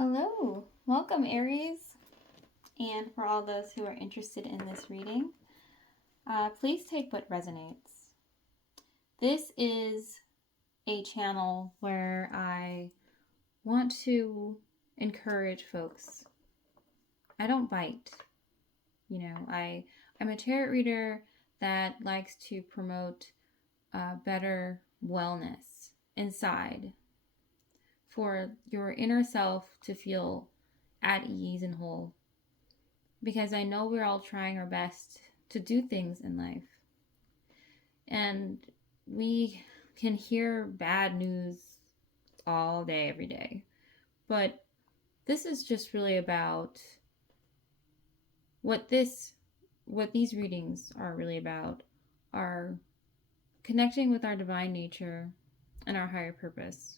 Hello, welcome Aries, and for all those who are interested in this reading, please take what resonates. This is a channel where I want to encourage folks. I don't bite. I'm a tarot reader that likes to promote better wellness inside for your inner self to feel at ease and whole. Because I know we're all trying our best to do things in life. And we can hear bad news all day, every day. But this is just really about what these readings are really about are connecting with our divine nature and our higher purpose.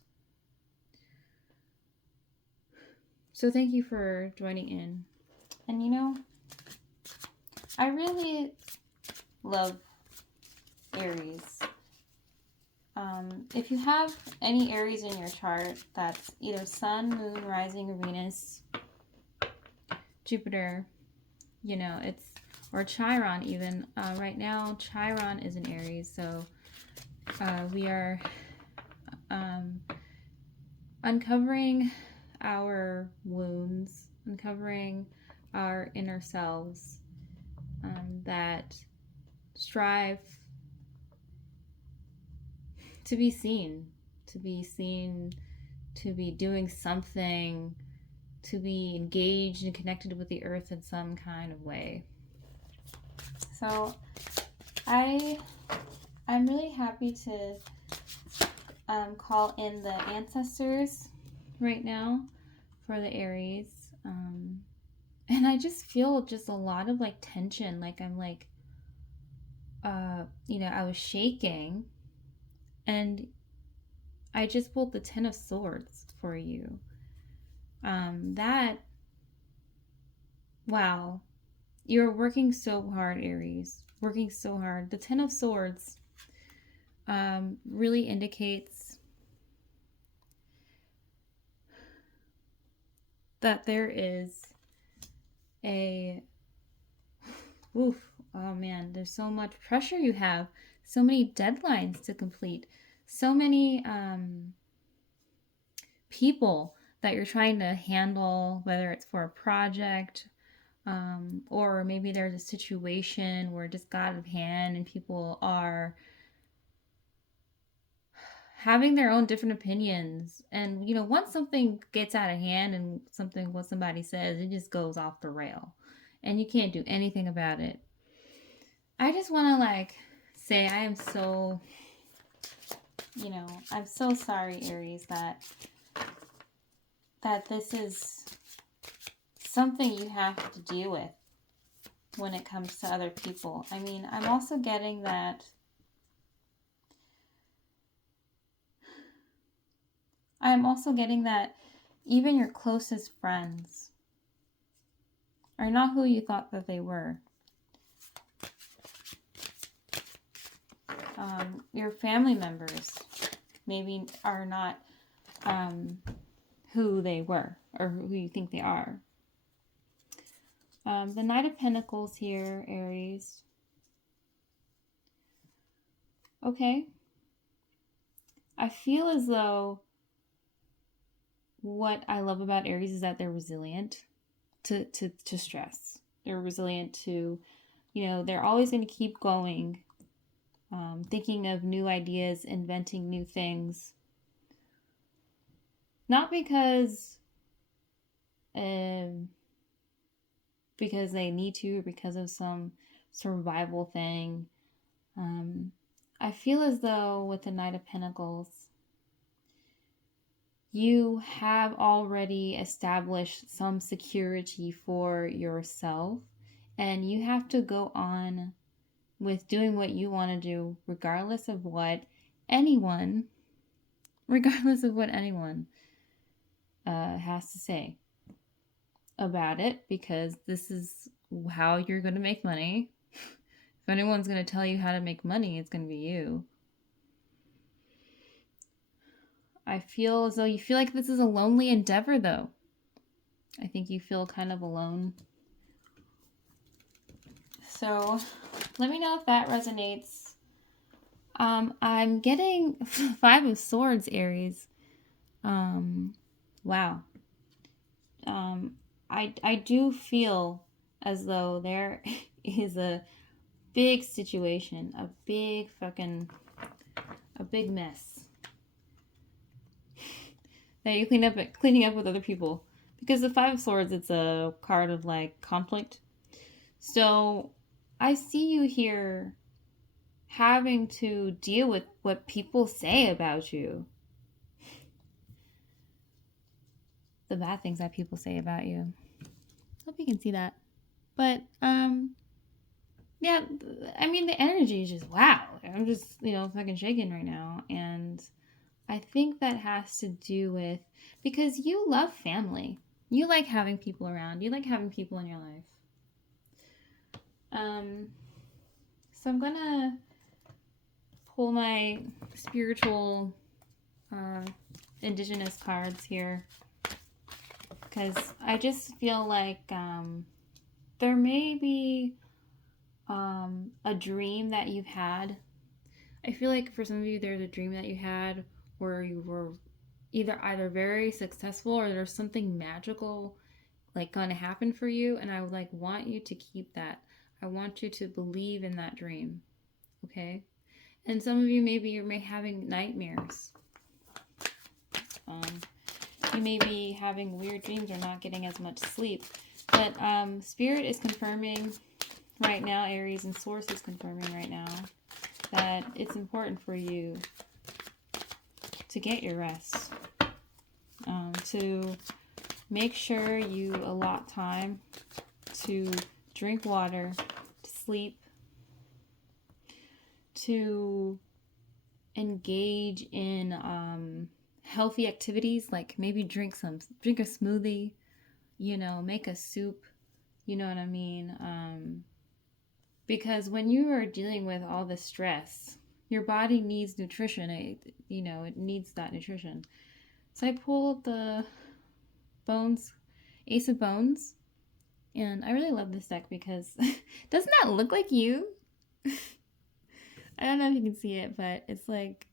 So thank you for joining in. And I really love Aries. If you have any Aries in your chart, that's either Sun, Moon, Rising, or Venus, Jupiter, or Chiron even. Right now, Chiron is in Aries, so we are uncovering our wounds, uncovering our inner selves that strive to be seen, to be doing something, to be engaged and connected with the earth in some kind of way. So I'm really happy to call in the ancestors right now for the Aries. And I just feel just a lot of tension. I was shaking, and I just pulled the Ten of Swords for you. Wow, you're working so hard, Aries, working so hard. The Ten of Swords really indicates that there is oh man, there's so much pressure you have, so many deadlines to complete, so many people that you're trying to handle, whether it's for a project or maybe there's a situation where it just got out of hand and people are having their own different opinions. And once something gets out of hand and what somebody says, it just goes off the rail and you can't do anything about it. I just want to say I am so I'm so sorry, Aries, that this is something you have to deal with when it comes to other people. I mean, I'm also getting that even your closest friends are not who you thought that they were. Your family members maybe are not who they were or who you think they are. The Knight of Pentacles here, Aries. Okay. I feel as though what I love about Aries is that they're resilient to stress. They're resilient to, they're always going to keep going, thinking of new ideas, inventing new things. Not because they need to or because of some survival thing. I feel as though with the Knight of Pentacles, you have already established some security for yourself, and you have to go on with doing what you want to do regardless of what anyone has to say about it, because this is how you're going to make money. If anyone's going to tell you how to make money, it's going to be you. I feel as though you feel like this is a lonely endeavor, though. I think you feel kind of alone. So let me know if that resonates. I'm getting 5 of Swords, Aries. Wow. I do feel as though there is a big situation, a big mess that you're cleaning up with other people. Because the 5 of Swords, it's a card of like conflict. So I see you here having to deal with what people say about you. The bad things that people say about you. Hope you can see that. But yeah, I mean the energy is just wow. I'm just, fucking shaking right now. And I think that has to do with because you love family. You like having people around. You like having people in your life. So I'm gonna pull my spiritual indigenous cards here because I just feel like there may be a dream that you've had. I feel like for some of you there's a dream that you had where you were either very successful or there's something magical like going to happen for you, and I would like want you to keep that. I want you to believe in that dream. Okay? And some of you maybe you're having nightmares. You may be having weird dreams or not getting as much sleep. But Spirit is confirming right now, Aries, and Source is confirming right now that it's important for you to get your rest. To make sure you allot time to drink water, to sleep, to engage in healthy activities, like maybe drink a smoothie, make a soup, you know what I mean? Because when you are dealing with all the stress, your body needs nutrition. It needs that nutrition. So I pulled the Bones, Ace of Bones, and I really love this deck because doesn't that look like you? I don't know if you can see it, but it's like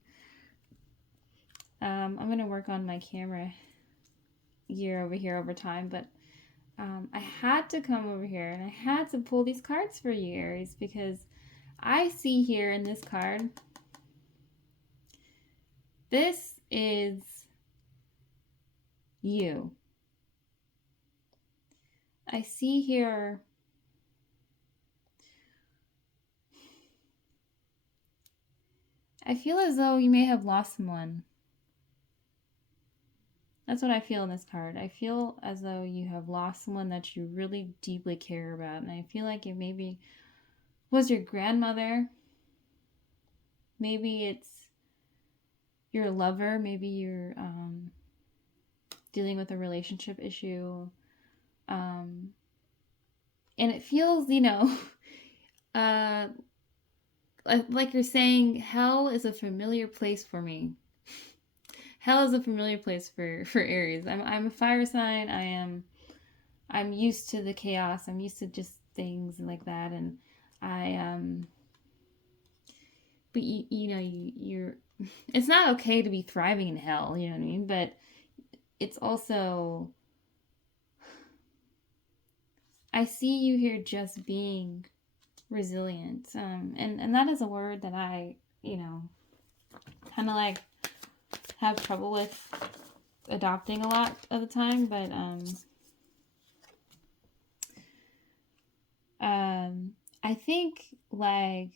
I'm gonna work on my camera gear over here over time, but I had to come over here and I had to pull these cards for you, Aries, because I see here in this card, this is you. I see here I feel as though you may have lost someone. That's what I feel in this card. I feel as though you have lost someone that you really deeply care about. And I feel like it maybe was your grandmother. Maybe it's your lover. Maybe you're dealing with a relationship issue. And it feels, like you're saying, hell is a familiar place for me. Hell is a familiar place for Aries. I'm a fire sign. I'm used to the chaos. I'm used to just things like that, and but you're it's not okay to be thriving in hell, you know what I mean? But it's also I see you here just being resilient, and that is a word that I kind of like have trouble with adopting a lot of the time, but I think like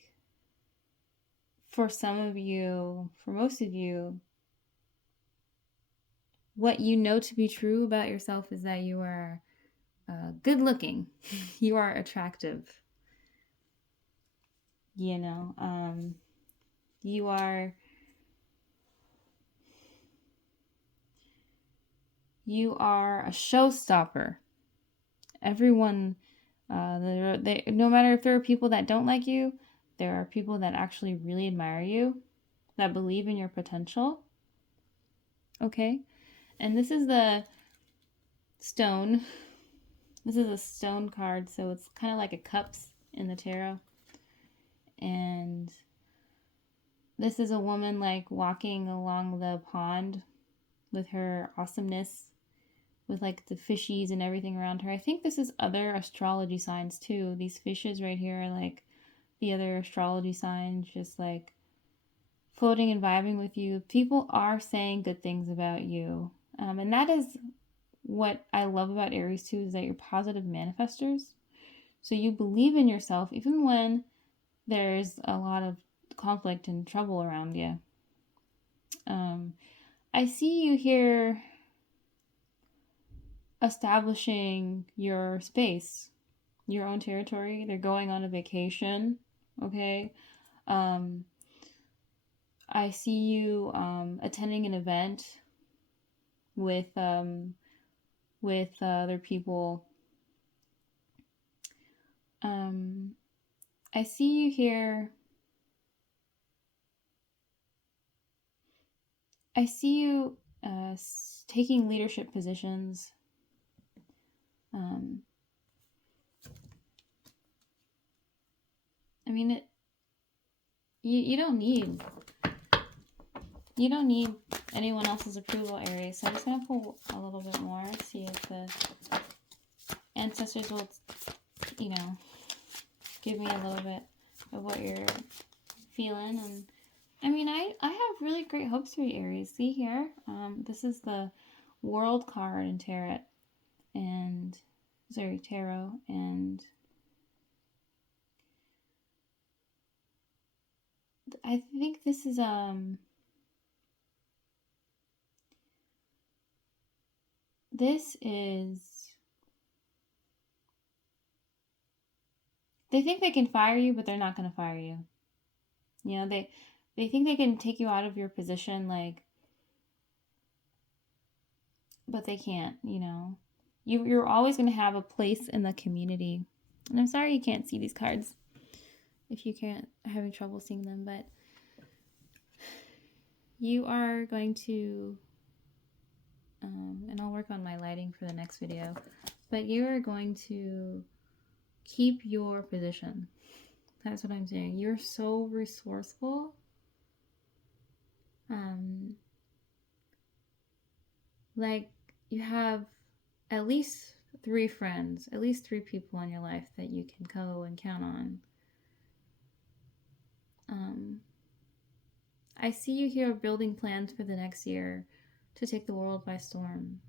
for some of you, for most of you, what you know to be true about yourself is that you are good looking. You are attractive. You are a showstopper. Everyone, no matter if there are people that don't like you, there are people that actually really admire you, that believe in your potential. Okay? And this is stone. This is a stone card, so it's kind of like a cups in the tarot. And this is a woman like walking along the pond with her awesomeness, with like the fishies and everything around her. I think this is other astrology signs too. These fishes right here are like the other astrology signs, just like floating and vibing with you. People are saying good things about you. And that is what I love about Aries too, is that you're positive manifestors. So you believe in yourself even when there's a lot of conflict and trouble around you. I see you here establishing your space, your own territory. They're going on a vacation, okay? I see you attending an event with other people. I see you here. I see you taking leadership positions. I mean, you don't need anyone else's approval, Aries. So I'm just gonna pull a little bit more, see if the ancestors will, give me a little bit of what you're feeling. And I mean, I have really great hopes for you, Aries. See here, this is the World card in tarot, and I think this is they think they can fire you, but they're not going to fire you. They think they can take you out of your position, like, but they can't. You're always going to have a place in the community. And I'm sorry you can't see these cards if you can't having trouble seeing them, but you are going to and I'll work on my lighting for the next video, but you are going to keep your position. That's what I'm saying. You're so resourceful. Like, you have at least 3 friends, at least 3 people in your life that you can go and count on. I see you here building plans for the next year to take the world by storm.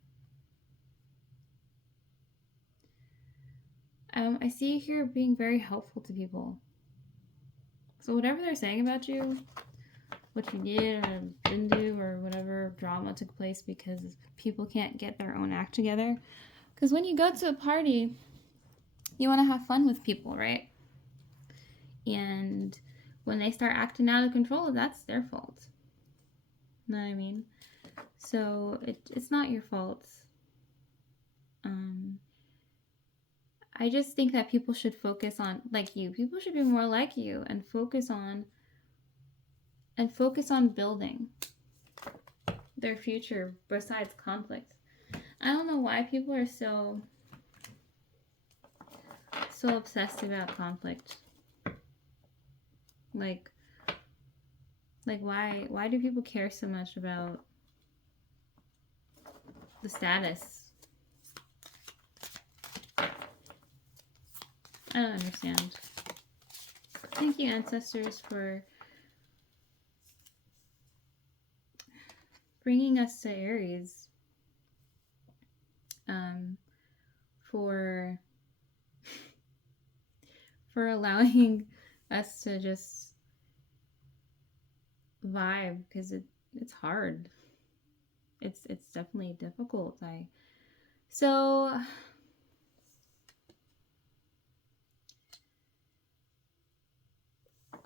I see you here being very helpful to people. So whatever they're saying about you, what you did or didn't do, or whatever drama took place because people can't get their own act together. Because when you go to a party, you want to have fun with people, right? And when they start acting out of control, that's their fault. You know what I mean? So it's not your fault. I just think that people should focus on, like you. People should be more like you and focus on building their future besides conflict. I don't know why people are so obsessed about conflict. Like why do people care so much about the status? I don't understand. Thank you, ancestors, for bringing us to Aries. For allowing us to just vibe, because it's hard. It's definitely difficult.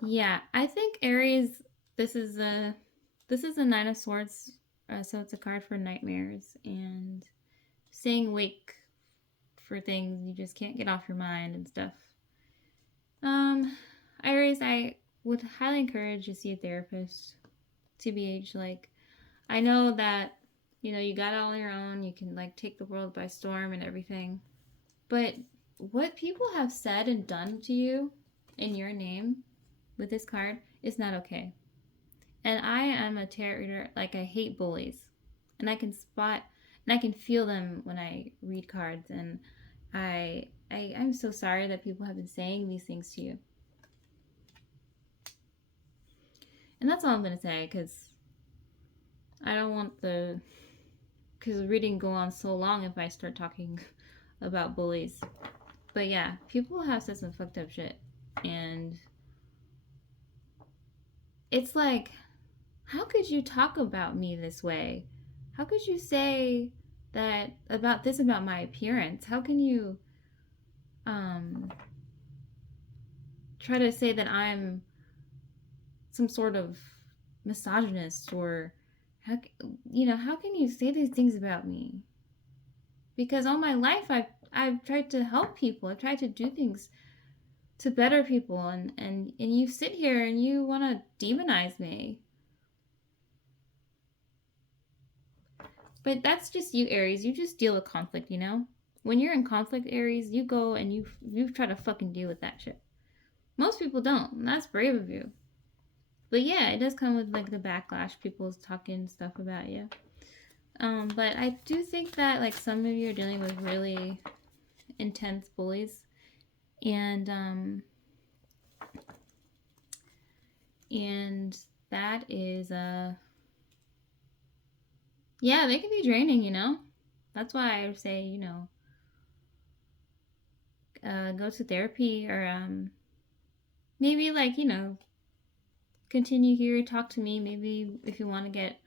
Yeah, I think Aries, this is a 9 of Swords, so it's a card for nightmares and staying awake for things you just can't get off your mind and stuff. Aries, I would highly encourage you to see a therapist. TBH, like, I know that You know, you got it all on your own. You can like take the world by storm and everything. But what people have said and done to you in your name with this card is not okay. And I am a tarot reader. Like, I hate bullies. And I can spot and I can feel them when I read cards. And I'm so sorry that people have been saying these things to you. And that's all I'm going to say, because I don't want the reading go on so long if I start talking about bullies. But yeah, people have said some fucked up shit. And it's like, how could you talk about me this way? How could you say that about this about my appearance? How can you try to say that I'm some sort of misogynist, or how can you say these things about me? Because all my life I've tried to help people. I've tried to do things to better people, and you sit here and you want to demonize me. But that's just you, Aries. You just deal with conflict, you know? When you're in conflict, Aries, you go and you try to fucking deal with that shit. Most people don't, and that's brave of you. But yeah, it does come with like the backlash, people talking stuff about you. But I do think that like some of you are dealing with really intense bullies, and that is yeah, they can be draining, you know? That's why I say, you know, go to therapy, or maybe like, you know, continue here, talk to me. Maybe if you want to get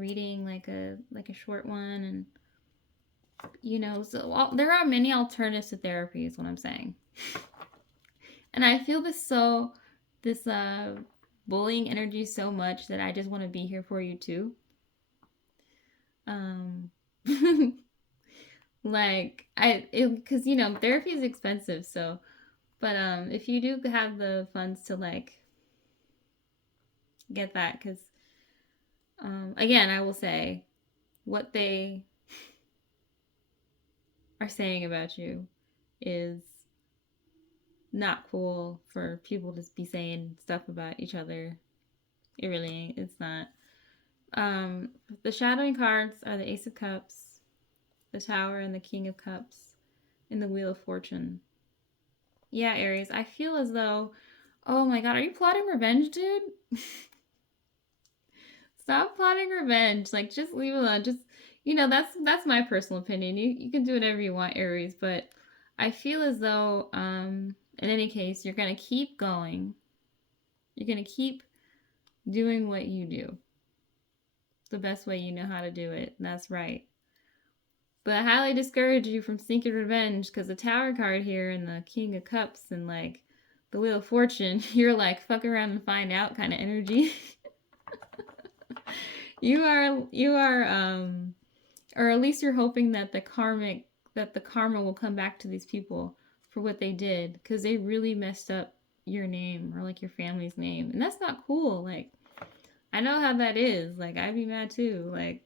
reading like a short one, and you know, so there are many alternatives to therapy is what I'm saying. And I feel this bullying energy so much that I just want to be here for you too. Like because you know, therapy is expensive, so but if you do have the funds to like get that, because again, I will say what they are saying about you is not cool for people to be saying stuff about each other. It really ain't. It's not. The shadowing cards are the Ace of Cups, the Tower, and the King of Cups, and the Wheel of Fortune. Yeah, Aries, I feel as though, oh my god, are you plotting revenge, dude? Stop plotting revenge. Like, just leave it alone. Just, you know, that's my personal opinion. You can do whatever you want, Aries, but I feel as though, in any case, you're gonna keep going. You're gonna keep doing what you do. The best way you know how to do it. And that's right. But I highly discourage you from seeking revenge, because the Tower card here and the King of Cups and like the Wheel of Fortune, you're like fuck around and find out kind of energy. you are or at least you're hoping that the karma will come back to these people for what they did, because they really messed up your name or like your family's name, and that's not cool. Like, I know how that is. Like, I'd be mad too. Like,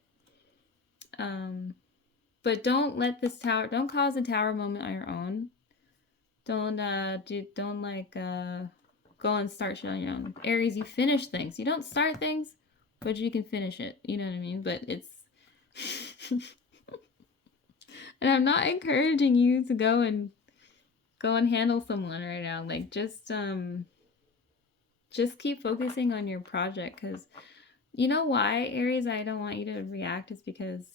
but don't let this tower, don't cause a tower moment on your own. Don't like go and start shit on your own. Aries, you finish things. You don't start things, but you can finish it. You know what I mean? But it's and I'm not encouraging you to go and handle someone right now. Like, just keep focusing on your project, because you know why, Aries, I don't want you to react is because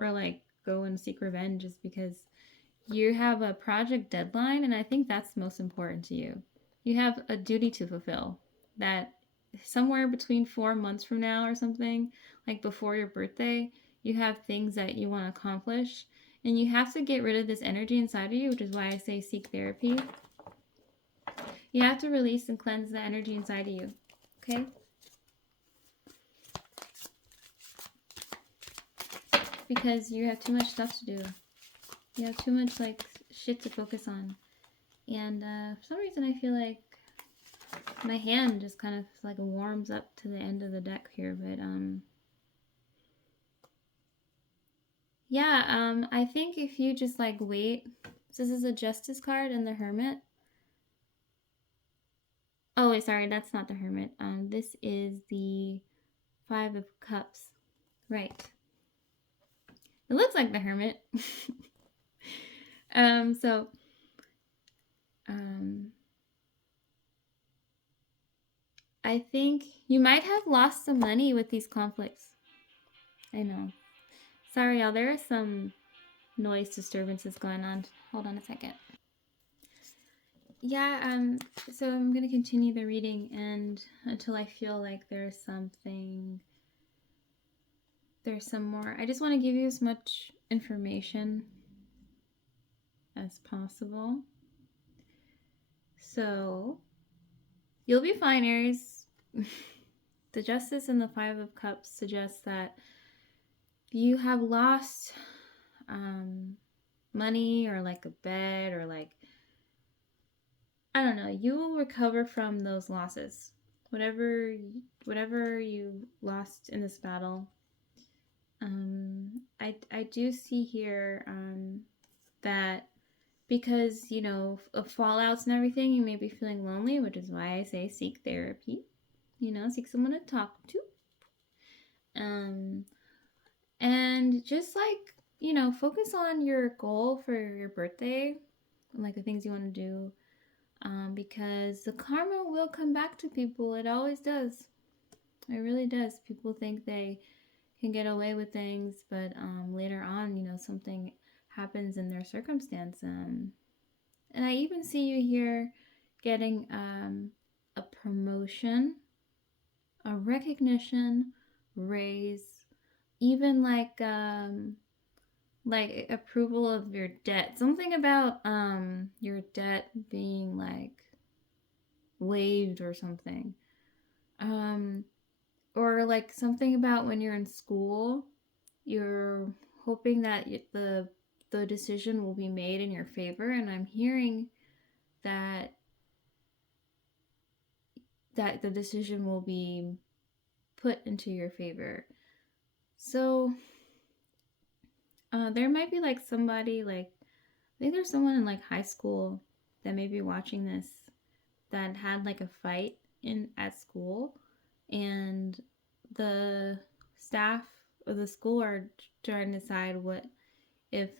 or like go and seek revenge, is because you have a project deadline, and I think that's most important to you. You have a duty to fulfill that somewhere between 4 months from now or something, like before your birthday, you have things that you want to accomplish, and you have to get rid of this energy inside of you, which is why I say seek therapy. You have to release and cleanse the energy inside of you, okay? Because you have too much stuff to do. You have too much like shit to focus on. And for some reason I feel like my hand just kind of like warms up to the end of the deck here, but Yeah, I think if you just like wait, so this is a Justice card and the Hermit. Oh wait, sorry, that's not the Hermit. This is the Five of Cups. Right. It looks like the Hermit. So I think you might have lost some money with these conflicts. I know. Sorry, y'all. There are some noise disturbances going on. Hold on a second. Yeah, so I'm going to continue the reading and until I feel like there's some more. I just want to give you as much information as possible. So, you'll be fine, Aries. The Justice and the Five of Cups suggest that you have lost money or like a bed or like, I don't know, you will recover from those losses. Whatever you lost in this battle. I do see here that because, you know, of fallouts and everything, you may be feeling lonely, which is why I say seek therapy. You know, seek someone to talk to. And just like, you know, focus on your goal for your birthday, like the things you want to do, because the karma will come back to people. It always does. It really does. People think they can get away with things, but later on, you know, something happens in their circumstance. And I even see you here getting a promotion, a recognition, raise, even like approval of your debt. Something about your debt being like waived or something. Or like something about when you're in school, you're hoping that the decision will be made in your favor, and I'm hearing that the decision will be put into your favor. So there might be like somebody, like I think there's someone in like high school that may be watching this that had like a fight in at school, and the staff of the school are trying to decide what if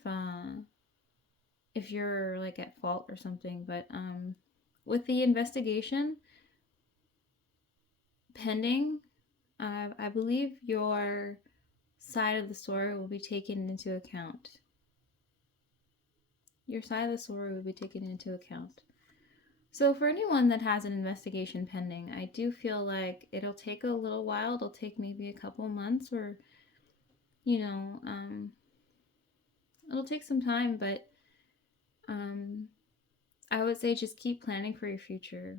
you're like at fault or something. But with the investigation pending, I believe your side of the story will be taken into account. Your side of the story will be taken into account. So for anyone that has an investigation pending, I do feel like it'll take a little while. It'll take maybe a couple months, or, you know, it'll take some time, but I would say just keep planning for your future,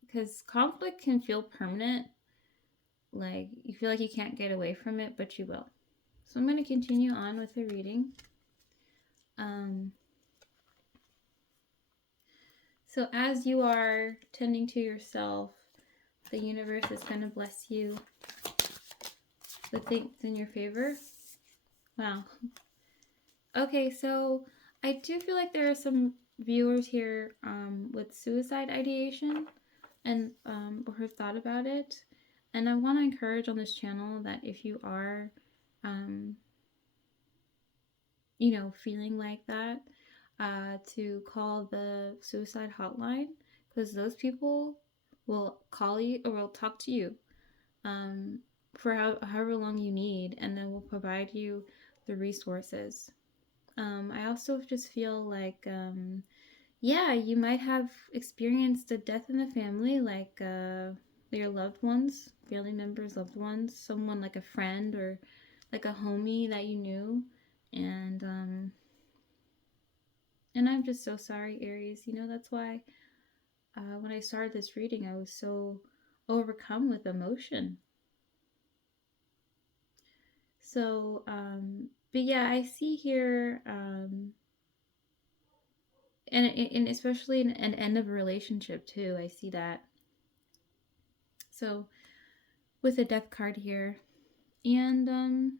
because conflict can feel permanent. Like you feel like you can't get away from it, but you will. So I'm going to continue on with the reading. So as you are tending to yourself, the universe is going to bless you with things in your favor. Wow. Okay, so I do feel like there are some viewers here with suicide ideation and or have thought about it. And I want to encourage on this channel that if you are, you know, feeling like that, to call the suicide hotline, because those people will call you or will talk to you for however long you need, and then will provide you the resources. I also just feel like, yeah, you might have experienced a death in the family, like your loved ones, family members, loved ones, someone like a friend or like a homie that you knew, and I'm just so sorry, Aries. You know, that's why when I started this reading, I was so overcome with emotion. So, but yeah, I see here, and especially an end of a relationship too. I see that. So, with a death card here, and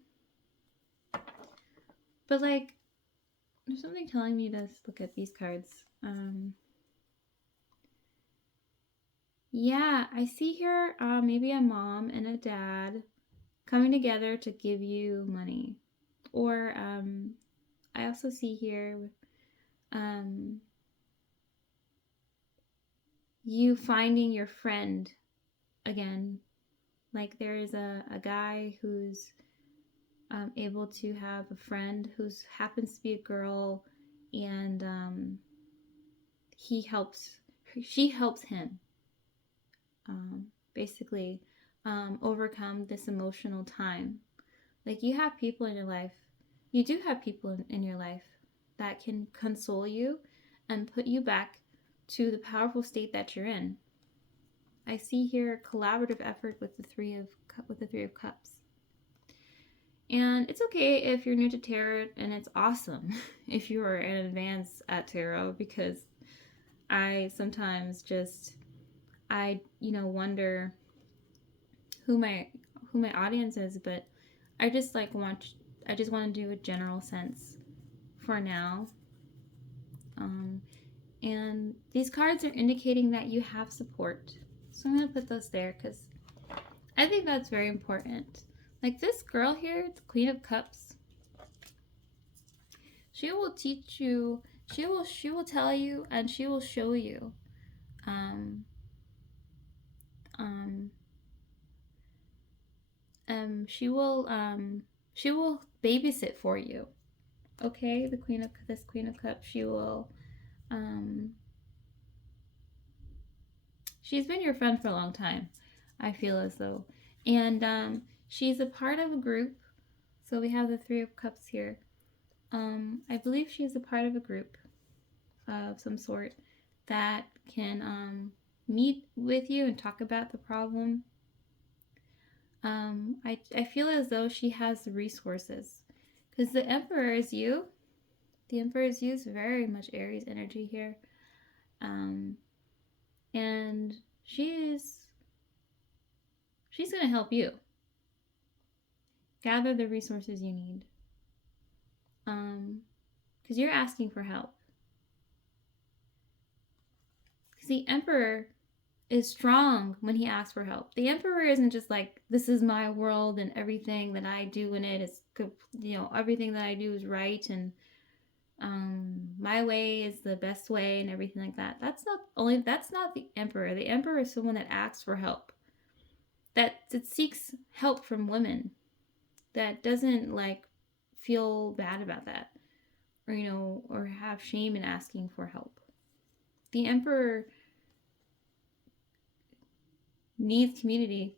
But like, there's something telling me to look at these cards. Yeah, I see here maybe a mom and a dad coming together to give you money. Or I also see here you finding your friend again. Like there is a guy who's able to have a friend who happens to be a girl, and she helps him basically overcome this emotional time. Like you have people in your life, you do have people in your life that can console you and put you back to the powerful state that you're in. I see here collaborative effort with the Three of Cups. And it's okay if you're new to tarot, and it's awesome if you are an advance at tarot, because I sometimes wonder who my audience is, but I just want to do a general sense for now. And these cards are indicating that you have support. So I'm going to put those there because I think that's very important. Like this girl here, the Queen of Cups, she will teach you, she will tell you, and she will show you. She will babysit for you. Okay, the Queen of Cups, she will she's been your friend for a long time, I feel as though. And she's a part of a group. So we have the Three of Cups here. I believe she's a part of a group of some sort that can meet with you and talk about the problem. I feel as though she has the resources, because the Emperor is you. The Emperor is you, is very much Aries energy here. And she's going to help you gather the resources you need. Because you're asking for help. Because the Emperor is strong when he asks for help. The Emperor isn't just like, this is my world and everything that I do in it is, everything that I do is right, and my way is the best way and everything like that. That's not the Emperor. The Emperor is someone that asks for help, that seeks help from women, that doesn't like feel bad about that, or have shame in asking for help. The Emperor needs community.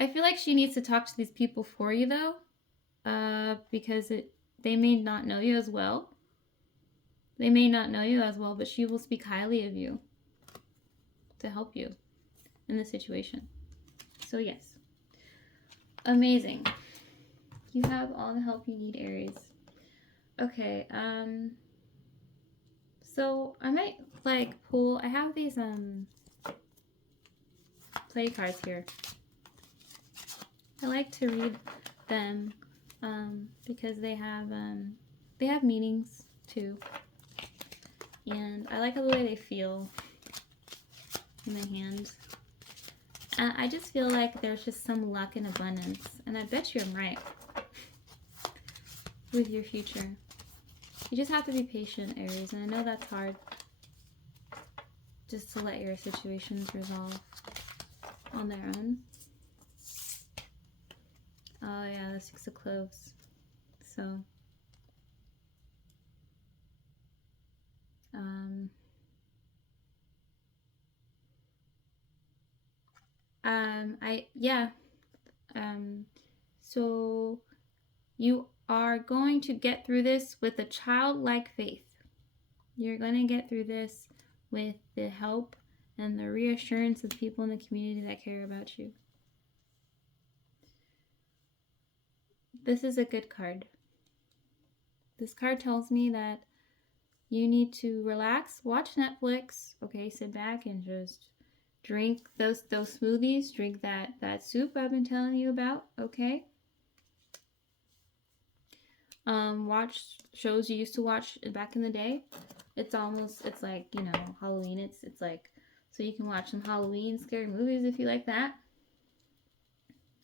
I feel like she needs to talk to these people for you though, because they may not know you as well. But she will speak highly of you to help you in this situation. So yes, amazing. You have all the help you need, Aries. Okay, so I might pull, I have these play cards here. I like to read them because they have meanings too, and I like the way they feel in my hand. I just feel like there's just some luck and abundance, and I bet you I'm right with your future. You just have to be patient, Aries, and I know that's hard, just to let your situations resolve on their own. Oh yeah, the Six of Cloves. So so you are going to get through this with a childlike faith. You're going to get through this with the help and the reassurance of people in the community that care about you. This is a good card. This card tells me that you need to relax, watch Netflix, okay, sit back and just drink those smoothies, drink that soup I've been telling you about, okay? watch shows you used to watch back in the day. It's like, you know, Halloween. It's like, so you can watch some Halloween scary movies if you like that.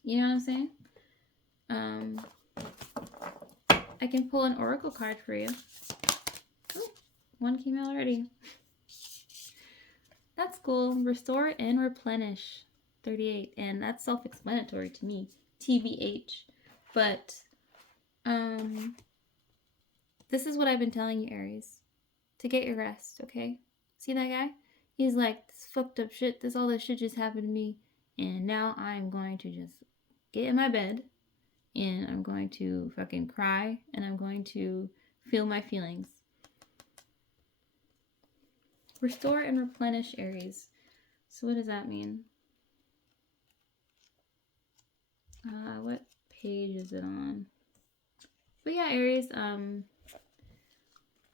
You know what I'm saying? I can pull an oracle card for you. Oh, one came out already. That's cool. Restore and replenish. 38. And that's self-explanatory to me. TBH. But this is what I've been telling you, Aries. To get your rest, okay? See that guy? He's like, this fucked up shit. All this shit just happened to me. And now I'm going to just get in my bed. And I'm going to fucking cry. And I'm going to feel my feelings. Restore and replenish, Aries. So what does that mean? What page is it on? But yeah, Aries,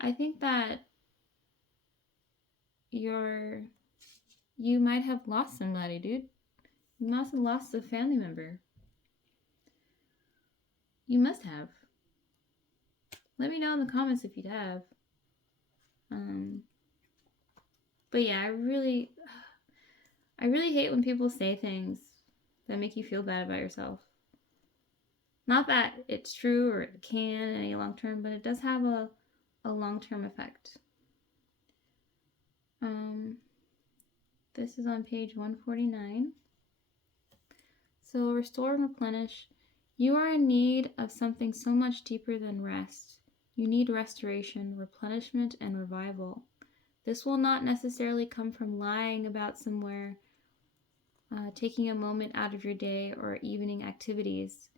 I think that you might have lost somebody, dude. You must have lost a family member. You must have. Let me know in the comments if you'd have. But yeah, I really hate when people say things that make you feel bad about yourself. Not that it's true or it can in any long term, but it does have a long-term effect. This is on page 149. So restore and replenish. You are in need of something so much deeper than rest. You need restoration, replenishment, and revival. This will not necessarily come from lying about somewhere, taking a moment out of your day, or evening activities.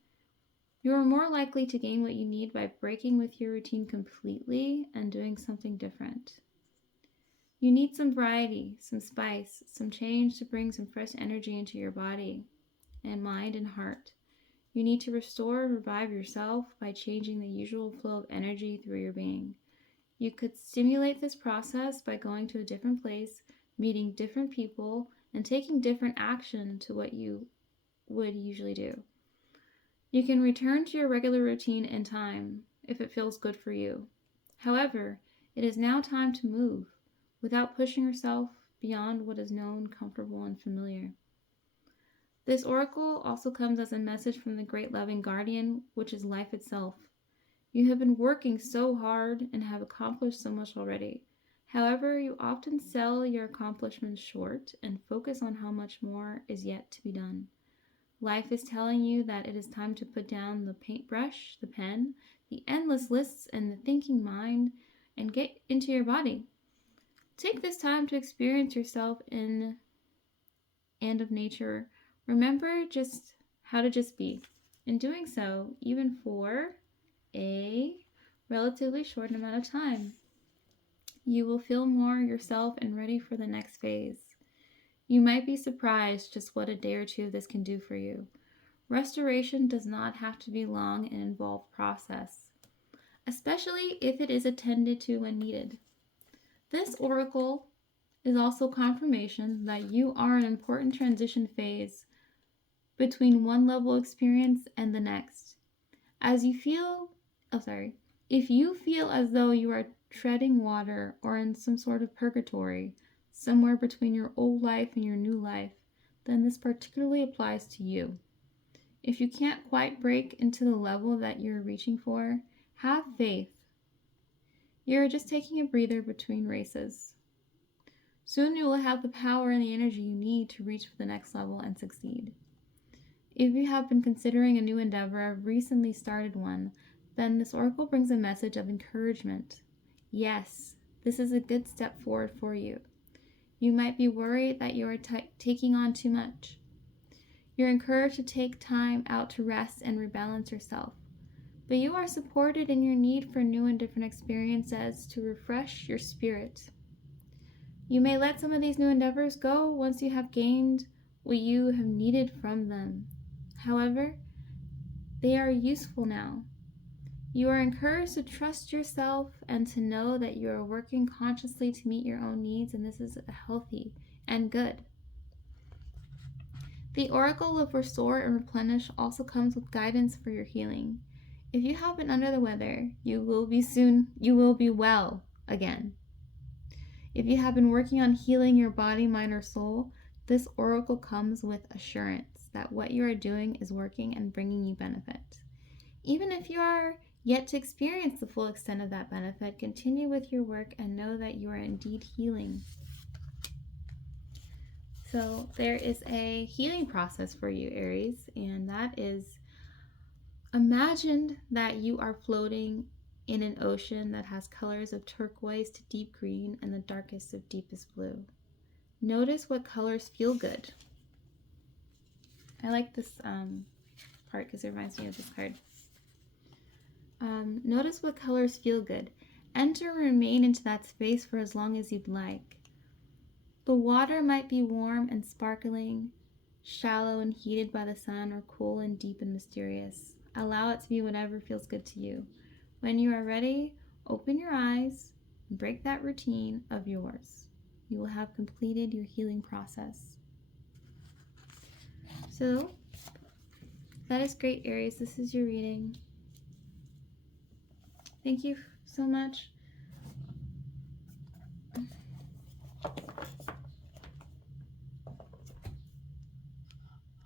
You are more likely to gain what you need by breaking with your routine completely and doing something different. You need some variety, some spice, some change to bring some fresh energy into your body and mind and heart. You need to restore and revive yourself by changing the usual flow of energy through your being. You could stimulate this process by going to a different place, meeting different people, and taking different action to what you would usually do. You can return to your regular routine in time if it feels good for you. However, it is now time to move without pushing yourself beyond what is known, comfortable, and familiar. This oracle also comes as a message from the great loving guardian, which is life itself. You have been working so hard and have accomplished so much already. However, you often sell your accomplishments short and focus on how much more is yet to be done. Life is telling you that it is time to put down the paintbrush, the pen, the endless lists, and the thinking mind, and get into your body. Take this time to experience yourself in and of nature. Remember just how to just be. In doing so, even for a relatively short amount of time, you will feel more yourself and ready for the next phase. You might be surprised just what a day or two of this can do for you. Restoration does not have to be a long and involved process, especially if it is attended to when needed. This oracle is also confirmation that you are in an important transition phase between one level experience and the next. If you feel as though you are treading water or in some sort of purgatory, somewhere between your old life and your new life, then this particularly applies to you. If you can't quite break into the level that you're reaching for, have faith. You're just taking a breather between races. Soon you will have the power and the energy you need to reach for the next level and succeed. If you have been considering a new endeavor or recently started one, then this oracle brings a message of encouragement. Yes, this is a good step forward for you. You might be worried that you are taking on too much. You're encouraged to take time out to rest and rebalance yourself. But you are supported in your need for new and different experiences to refresh your spirit. You may let some of these new endeavors go once you have gained what you have needed from them. However, they are useful now. You are encouraged to trust yourself and to know that you are working consciously to meet your own needs, and this is healthy and good. The oracle of restore and replenish also comes with guidance for your healing. If you have been under the weather, you will be well again. If you have been working on healing your body, mind, or soul, this oracle comes with assurance that what you are doing is working and bringing you benefit. Even if you are yet to experience the full extent of that benefit, continue with your work and know that you are indeed healing. So there is a healing process for you, Aries, and that is, imagine that you are floating in an ocean that has colors of turquoise to deep green and the darkest of deepest blue. Notice what colors feel good. I like this part because it reminds me of this card. Notice what colors feel good. Enter and remain into that space for as long as you'd like. The water might be warm and sparkling, shallow and heated by the sun, or cool and deep and mysterious. Allow it to be whatever feels good to you. When you are ready, open your eyes and break that routine of yours. You will have completed your healing process. So, that is great, Aries. This is your reading. Thank you so much.